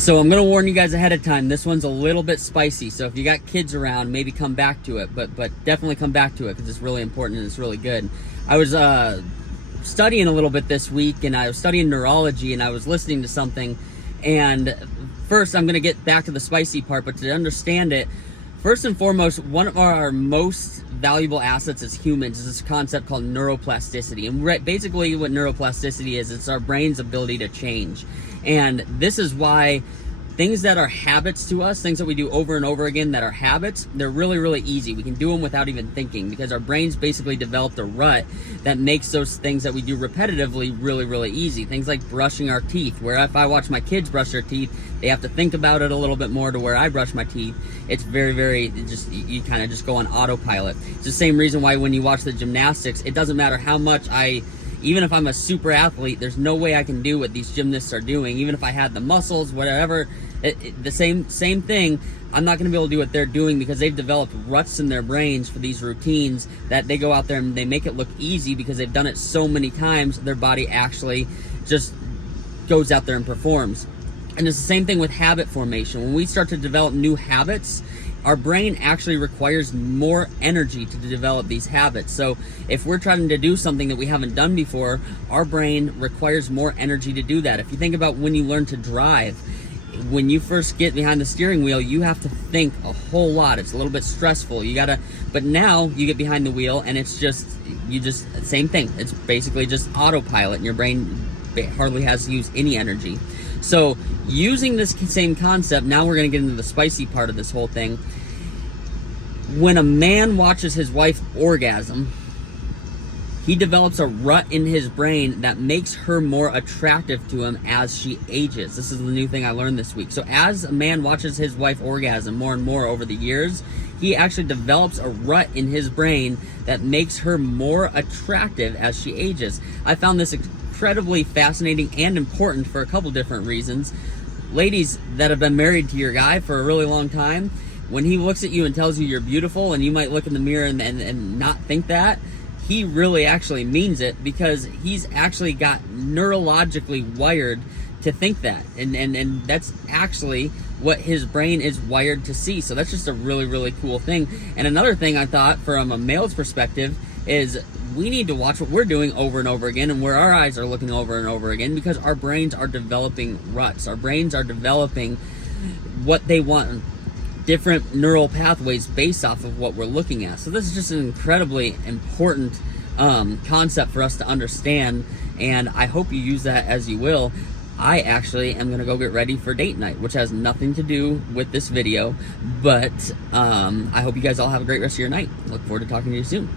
So I'm going to warn you guys ahead of time. This one's a little bit spicy. So if you got kids around, maybe come back to it. But definitely come back to it because it's really important and it's really good. I was studying a little bit this week, and I was studying neurology, and I was listening to something. And first, I'm going to get back to the spicy part. But to understand it, first and foremost, one of our most valuable assets as humans is this concept called neuroplasticity. And basically what neuroplasticity is, it's our brain's ability to change. And this is why things that are habits to us, things that we do over and over again that are habits, they're really, really easy. We can do them without even thinking because our brains basically developed a rut that makes those things that we do repetitively really, really easy. Things like brushing our teeth, where if I watch my kids brush their teeth, they have to think about it a little bit more to where I brush my teeth. It's very, very, you kind of just go on autopilot. It's the same reason why when you watch the gymnastics, it doesn't matter how much even if I'm a super athlete, there's no way I can do what these gymnasts are doing. Even if I had the muscles, whatever, the same thing, I'm not going to be able to do what they're doing because they've developed ruts in their brains for these routines that they go out there and they make it look easy because they've done it so many times, their body actually just goes out there and performs. And it's the same thing with habit formation. When we start to develop new habits, our brain actually requires more energy to develop these habits. So if we're trying to do something that we haven't done before, our brain requires more energy to do that. If you think about when you learn to drive, when you first get behind the steering wheel, you have to think a whole lot. It's a little bit stressful. But now you get behind the wheel and it's same thing. It's basically just autopilot and your brain hardly has to use any energy. So using this same concept, now we're going to get into the spicy part of this whole thing. When a man watches his wife orgasm, he develops a rut in his brain that makes her more attractive to him as she ages. This is the new thing I learned this week. So as a man watches his wife orgasm more and more over the years, he actually develops a rut in his brain that makes her more attractive as she ages. I found this incredibly fascinating and important for a couple different reasons. Ladies that have been married to your guy for a really long time, when he looks at you and tells you you're beautiful, and you might look in the mirror and not think that, he really actually means it because he's actually got neurologically wired to think that. And that's actually what his brain is wired to see. So that's just a really, really cool thing. And another thing I thought from a male's perspective is we need to watch what we're doing over and over again and where our eyes are looking over and over again because our brains are developing ruts. Our brains are developing what they want, different neural pathways based off of what we're looking at. So this is just an incredibly important concept for us to understand, and I hope you use that as you will. I actually am going to go get ready for date night, which has nothing to do with this video, but I hope you guys all have a great rest of your night. Look forward to talking to you soon.